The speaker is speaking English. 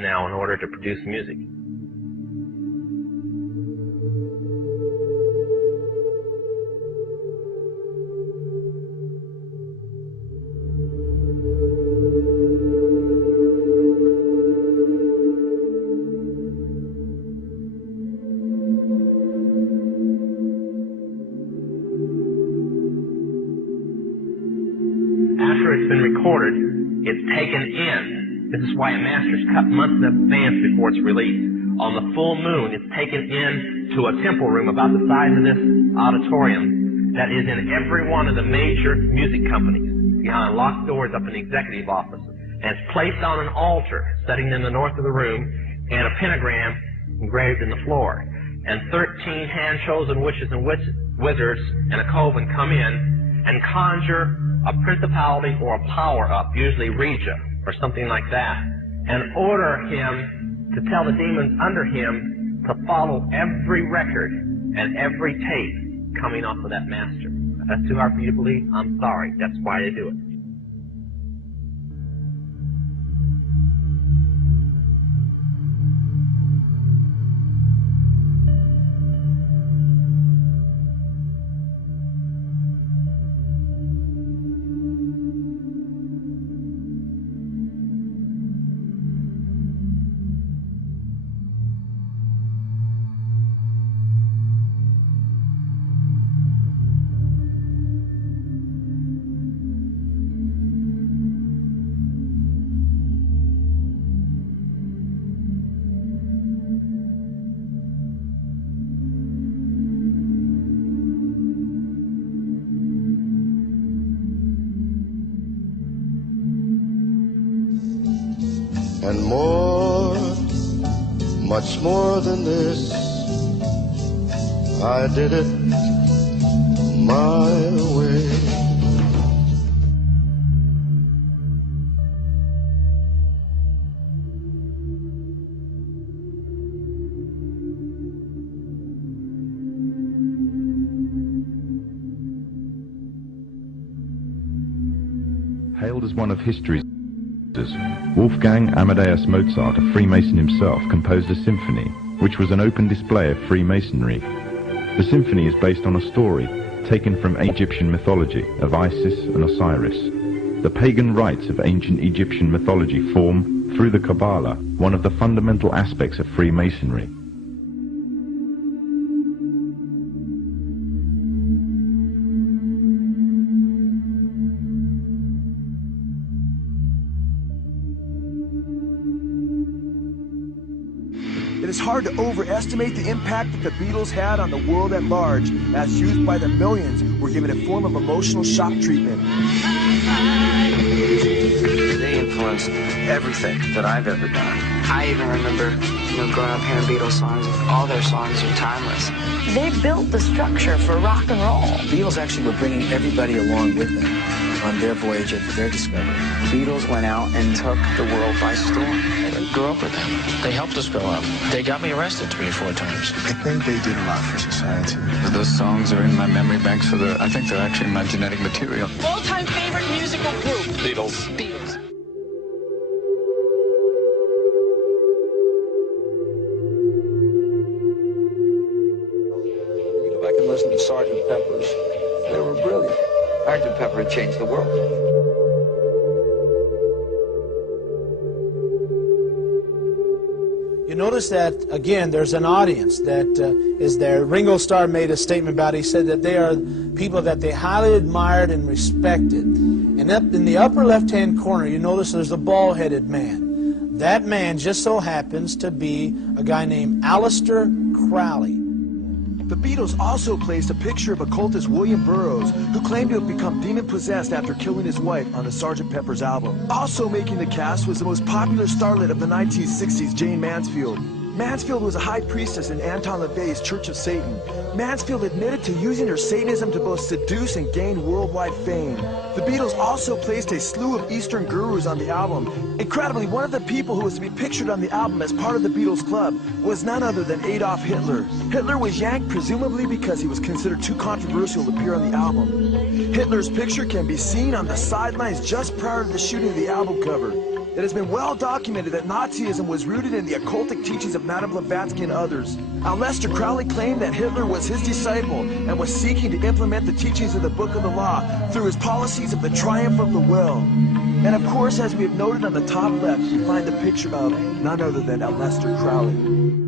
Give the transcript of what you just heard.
now in order to produce music. After it's been recorded, it's taken in. This is why a master's cut months in advance before it's released. On the full moon, it's taken in to a temple room about the size of this auditorium that is in every one of the major music companies, behind locked doors up in the executive office. And it's placed on an altar, setting in the north of the room, and a pentagram engraved in the floor. And 13 hand-chosen witches and wizards and a coven come in and conjure a principality or a power up, usually Regia or something like that, and order him to tell the demons under him to follow every record and every tape coming off of that master. If that's too hard for you to believe, I'm sorry. That's why they do it. And more, much more than this, I did it my way. Hailed as one of history's Wolfgang Amadeus Mozart, a Freemason himself, composed a symphony, which was an open display of Freemasonry. The symphony is based on a story taken from Egyptian mythology of Isis and Osiris. The pagan rites of ancient Egyptian mythology form, through the Kabbalah, one of the fundamental aspects of Freemasonry. It is hard to overestimate the impact that the Beatles had on the world at large, as used by the millions were given a form of emotional shock treatment. They influenced everything that I've ever done. I even remember, growing up hearing Beatles songs. All their songs are timeless. They built the structure for rock and roll. The Beatles actually were bringing everybody along with them on their voyage of their discovery. The Beatles went out and took the world by storm. I grew up with them. They helped us grow up. They got me arrested 3 or 4 times. I think they did a lot for society. Those songs are in my memory banks I think they're actually my genetic material. All-time favorite musical group. Beatles. Beatles. You go back and listen to Sgt. Pepper's. They were brilliant. Sgt. Pepper changed the world. You notice that, again, there's an audience that is there. Ringo Starr made a statement about it. He said that they are people that they highly admired and respected. And up in the upper left-hand corner, you notice there's a bald-headed man. That man just so happens to be a guy named Aleister Crowley. The Beatles also placed a picture of occultist William Burroughs, who claimed to have become demon-possessed after killing his wife on the Sgt. Pepper's album. Also making the cast was the most popular starlet of the 1960s, Jane Mansfield. Mansfield was a high priestess in Anton LaVey's Church of Satan. Mansfield admitted to using her Satanism to both seduce and gain worldwide fame. The Beatles also placed a slew of Eastern gurus on the album. Incredibly, one of the people who was to be pictured on the album as part of the Beatles Club was none other than Adolf Hitler. Hitler was yanked presumably because he was considered too controversial to appear on the album. Hitler's picture can be seen on the sidelines just prior to the shooting of the album cover. It has been well documented that Nazism was rooted in the occultic teachings of Madame Blavatsky and others. Aleister Crowley claimed that Hitler was his disciple and was seeking to implement the teachings of the Book of the Law through his policies of the triumph of the will. And of course, as we have noted on the top left, we find the picture of none other than Aleister Crowley.